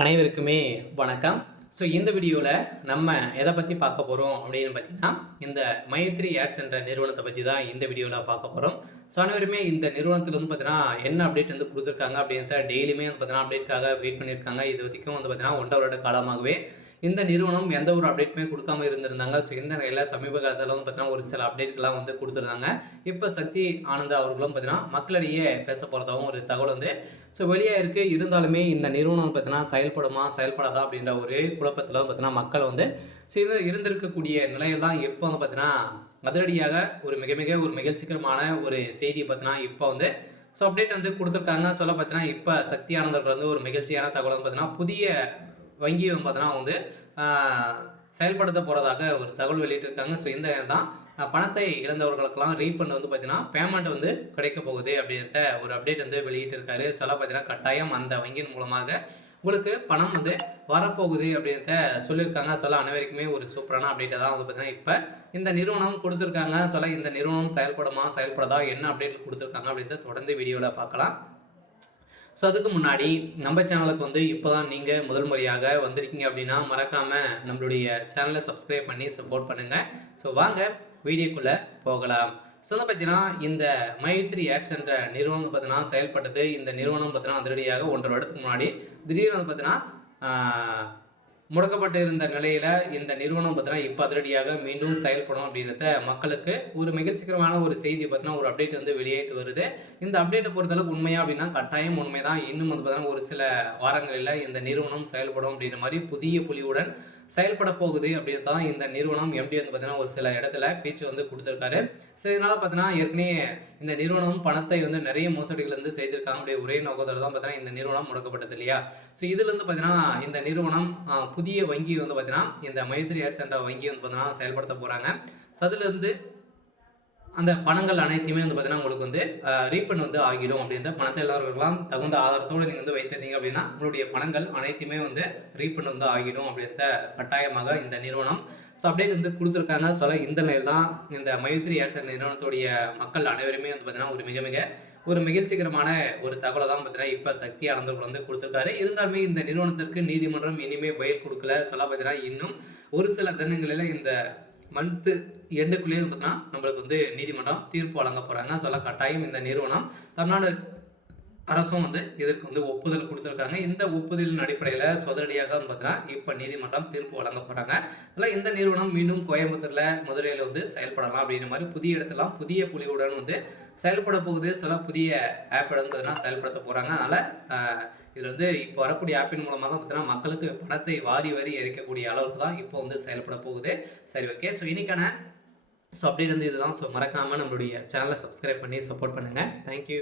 அனைவருக்குமே வணக்கம். ஸோ இந்த வீடியோவில் நம்ம எதை பற்றி பார்க்க போகிறோம் அப்படின்னு பார்த்தீங்கன்னா, இந்த மைத்ரி ஆட்ஸ் என்ற நிறுவனத்தை பற்றி தான் இந்த வீடியோவில் பார்க்க போகிறோம். ஸோ அனைவருமே இந்த நிறுவனத்தில் வந்து பார்த்தீங்கன்னா என்ன அப்டேட் வந்து கொடுத்துருக்காங்க அப்படின்றத டெய்லியுமே வந்து பார்த்தீங்கன்னா அப்டேட்காக வெயிட் பண்ணியிருக்காங்க. இது வரைக்கும் வந்து பார்த்தீங்கன்னா 1.5 வருட காலமாகவே இந்த நிறுவனம் எந்த ஒரு அப்டேட்டுமே கொடுக்காம இருந்திருந்தாங்க. ஸோ இந்த நிலையில் சமீப காலத்தில் வந்து பார்த்தீங்கன்னா ஒரு சில அப்டேட்கள்லாம் வந்து கொடுத்துருந்தாங்க. இப்போ சக்தி ஆனந்தா அவர்களும் பார்த்தீங்கன்னா மக்களிடையே பேச போகிறதாகவும் ஒரு தகவல் வந்து வெளியே இருக்குது. இருந்தாலுமே இந்த நிறுவனம் பார்த்தீங்கன்னா செயல்படுமா செயல்படாதா அப்படின்ற ஒரு குழப்பத்தில் வந்து பார்த்தீங்கன்னா மக்கள் வந்து இது இருந்திருக்கக்கூடிய நிலையில் தான் இப்போ வந்து பார்த்தீங்கன்னா அதிரடியாக ஒரு ஒரு மகிழ்ச்சிகரமான ஒரு செய்தி பார்த்தீங்கன்னா இப்போ வந்து அப்டேட் வந்து கொடுத்துருக்காங்க. பார்த்தீங்கன்னா இப்போ சக்தி ஆனந்தர்கள் வந்து ஒரு மகிழ்ச்சியான தகவல் பார்த்தீங்கன்னா புதிய வங்கி பார்த்தீங்கன்னா வந்து செயல்படுத்த போகிறதாக ஒரு தகவல் வெளியிட்டிருக்காங்க. இந்த தான் பணத்தை இழந்தவர்களுக்கெல்லாம் ரீஃபண்ட் வந்து பார்த்தீங்கன்னா பேமெண்ட் வந்து கிடைக்க போகுது அப்படின்றத ஒரு அப்டேட் வந்து வெளியிட்டிருக்காரு. பார்த்தீங்கன்னா கட்டாயம் அந்த வங்கியின் மூலமாக உங்களுக்கு பணம் வந்து வரப்போகுது அப்படின்றத சொல்லியிருக்காங்க. அனைவருக்குமே ஒரு சூப்பரான அப்டேட்டை தான் வந்து பார்த்தீங்கன்னா இப்போ இந்த நிறுவனம் கொடுத்துருக்காங்க. இந்த நிறுவனம் செயல்படுமா செயல்படாதா என்ன அப்டேட் கொடுத்துருக்காங்க அப்படின்றத தொடர்ந்து வீடியோவில் பார்க்கலாம். அதுக்கு முன்னாடி நம்ம சேனலுக்கு வந்து இப்போ தான் நீங்கள் முதல் முறையாக வந்திருக்கீங்க அப்படின்னா மறக்காமல் நம்மளுடைய சேனலை சப்ஸ்கிரைப் பண்ணி சப்போர்ட் பண்ணுங்கள். வாங்க வீடியோக்குள்ளே போகலாம். பார்த்தீங்கன்னா இந்த மைத்ரி ஆட்ஸ் என்ற நிறுவனம் பார்த்தீங்கன்னா செயல்பட்டது. இந்த நிறுவனம் பார்த்தீங்கன்னா அதிரடியாக 1.5 வருடத்துக்கு முன்னாடி திடீர்னு பார்த்தீங்கன்னா முடக்கப்பட்டு இருந்த நிலையில் இந்த நிறுவனம் பார்த்தீங்கன்னா இப்போ அதிரடியாக மீண்டும் செயல்படும் அப்படின்றத மக்களுக்கு ஒரு மகிழ்ச்சிகரமான ஒரு செய்தி பார்த்தீங்கன்னா ஒரு அப்டேட் வந்து வெளியிட்டு வருது. இந்த அப்டேட்டை பொறுத்தளவுக்கு உண்மையா அப்படின்னா கட்டாயம் உண்மை தான். இன்னும் வந்து பார்த்தீங்கன்னா ஒரு சில வாரங்களில் இந்த நிறுவனம் செயல்படும் அப்படின்ற மாதிரி புதிய புலியுடன் செயல்பட போகுது அப்படின்னு தான் இந்த நிறுவனம் எம்டி வந்து பார்த்தீங்கன்னா ஒரு சில இடத்துல பேச்சு வந்து கொடுத்துருக்காரு. இதனால் பார்த்தீங்கன்னா ஏற்கனவே இந்த நிறுவனம் பணத்தை வந்து நிறைய மோசடிகள் வந்து செய்திருக்காங்க. அப்படியே ஒரே நோக்கத்தோடு தான் பார்த்தீங்கன்னா இந்த நிறுவனம் முடக்கப்பட்டது இல்லையா. இதுலேருந்து பார்த்தீங்கன்னா இந்த நிறுவனம் புதிய வங்கி வந்து பார்த்தீங்கன்னா இந்த மைத்ரி ஆட்ஸ் என்ற வங்கி வந்து பார்த்தீங்கன்னா செயல்படுத்த போகிறாங்க. அதுலேருந்து அந்த பணங்கள் அனைத்தையுமே வந்து பார்த்தீங்கன்னா உங்களுக்கு வந்து ரீஃபண்ட் வந்து ஆகிடும். அப்படின்ற பணத்தை எல்லாருக்கெல்லாம் தகுந்த ஆதாரத்தோடு நீங்கள் வந்து வைத்திருந்தீங்க அப்படின்னா உங்களுடைய பணங்கள் அனைத்தையுமே வந்து ரீஃபண்ட் வந்து ஆகிடும் அப்படின்ற கட்டாயமாக இந்த நிறுவனம் அப்டேட் வந்து கொடுத்துருக்காங்க. இந்த நிலையில் தான் இந்த மைத்ரி ஆட்ஸ் நிறுவனத்துடைய மக்கள் அனைவருமே வந்து பார்த்தீங்கன்னா ஒரு மகிழ்ச்சிகரமான ஒரு தகவலை தான் பார்த்தீங்கன்னா இப்போ சக்தி ஆனந்தர்கள் வந்து கொடுத்துருக்காரு. இருந்தாலுமே இந்த நிறுவனத்திற்கு நீதிமன்றம் இனிமேல் பயில் கொடுக்கல. பார்த்தீங்கன்னா இன்னும் ஒரு சில தினங்களில் இந்த மந்த்து எண்டுக்குள்ளேயே பார்த்தீங்கன்னா நம்மளுக்கு வந்து நீதிமன்றம் தீர்ப்பு வழங்க போகிறாங்க. கட்டாயம் இந்த நிறுவனம் தமிழ்நாடு அரசும் வந்து இதற்கு வந்து ஒப்புதல் கொடுத்துருக்காங்க. இந்த ஒப்புதலின் அடிப்படையில் சொதடியாக வந்து பார்த்தீங்கன்னா இப்போ நீதிமன்றம் தீர்ப்பு வழங்க போகிறாங்க. இந்த நிறுவனம் மீண்டும் கோயம்புத்தூரில் மதுரையில் வந்து செயல்படலாம் அப்படின்ற மாதிரி புதிய இடத்துலாம் புதிய புலியுடன் வந்து செயல்பட போகுது. புதிய ஆப் வந்து பார்த்தீங்கன்னா செயல்படுத்த போகிறாங்க. அதனால் இதில் வந்து இப்போ வரக்கூடிய ஆப்பின் மூலமாக பார்த்தீங்கன்னா மக்களுக்கு பணத்தை வாரி இறைக்கக்கூடிய அளவுக்கு தான் இப்போ வந்து செயல்பட போகுது. ஓகே. இன்னைக்கான அப்டேட் வந்து இதுதான். மறக்காமல் நம்மளுடைய சேனலை சப்ஸ்கிரைப் பண்ணி சப்போர்ட் பண்ணுங்கள். தேங்க்யூ.